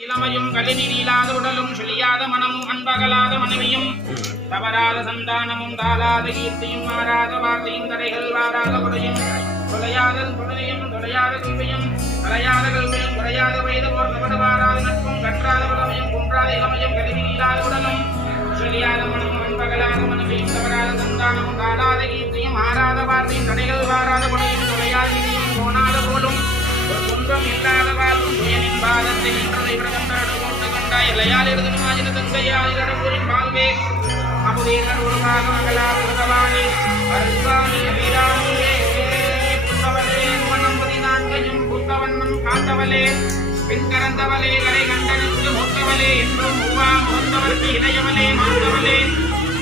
இளமையும் கலிநீராத உடலும் சுழியாத மனமும் அன்பகலாத மனைவியும் தவறாத சந்தானமும் தாளாத கீர்த்தியும் மாறாத வார்த்தையும் தடைகள் வாராத உடையும் தொலையாத துணையும் தொலையாத கல்வியும் கலையாத கல்வியும் குறையாத வயது போர்ந்தபடு வாராத நட்பும் கற்றாத உடமையும் குன்றாத இளமையும் கலிநீராத உடலும் சுழியாத மனமும் அன்பகலாத மனைவியும் தவறாத சந்தானமும் தாளாத கீர்த்தியும் மாறாத வார்த்தையும் தடைகள் வாராத உடையும் தொலையாத நிதியும் தோணாத போலும் துன்பம் இல்லாத வாழ்வும் துயனின் பாதத்தை நின்றதை விடகன்றாடு கொண்டு கண்டாய் எல்லையால் எழுது மாஜின தங்கையால் இடம்பூரின் வாழ்வே அமுதேகர் உருவாக மகளாக உதவானே அருள்வாணி வீராணியே புத்தவளே மனம்பதி நான்கையும் புத்தவண்ணம் காத்தவளே பின்கரந்தவளே கரை கண்டனுக்கு முத்தவளே என்றும் மூவா முகத்தவர்க்கு இளையவளே மாந்தவளே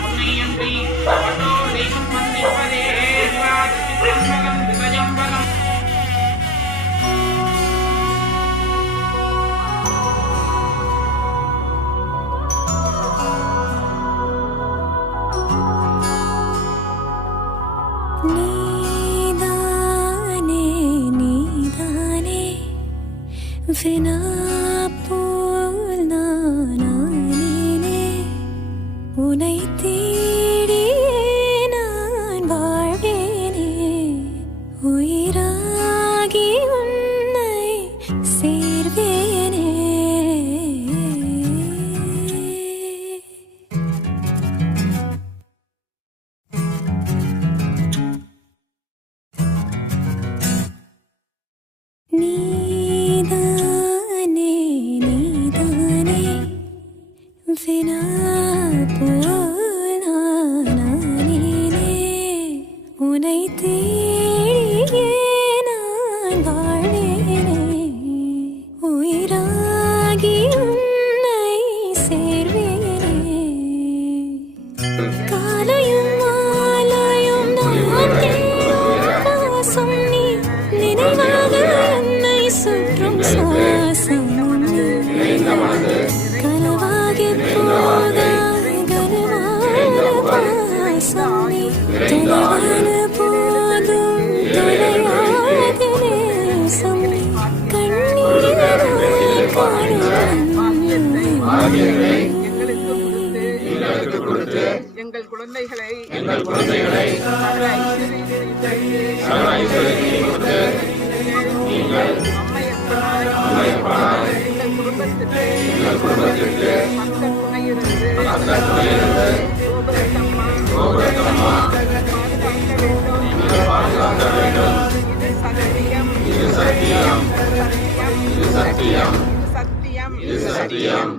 உன்னை அன்றி பட்டோ தெய்வம் வந்திப்பதே மகன் திகஜம்பலம் வினா போல் நானே உனை தேடியே நான் வாழ்வேனே உயிராகி உன்னை சேர்வேனே வினா போல் நானே உனை தேடியே நான் வாழ்வேனே உயிராகி உன்னை சேர்வேனே காலையும் மாலையும் நான் தேடும் பாசம் நீ நினைவாக என்னை சுற்றும் சுவாசம் கனவாகி போகாத கனவான பாசம் நீ தொலைவான போதும் தொலையாத நேசம் நீ கண்ணீரால் எங்கள் குழந்தைகளை எங்கள் குடும்பத்திற்கு மக்கள் துணையிருந்து பாதுகாக்க வேண்டும். இது சத்தியம்.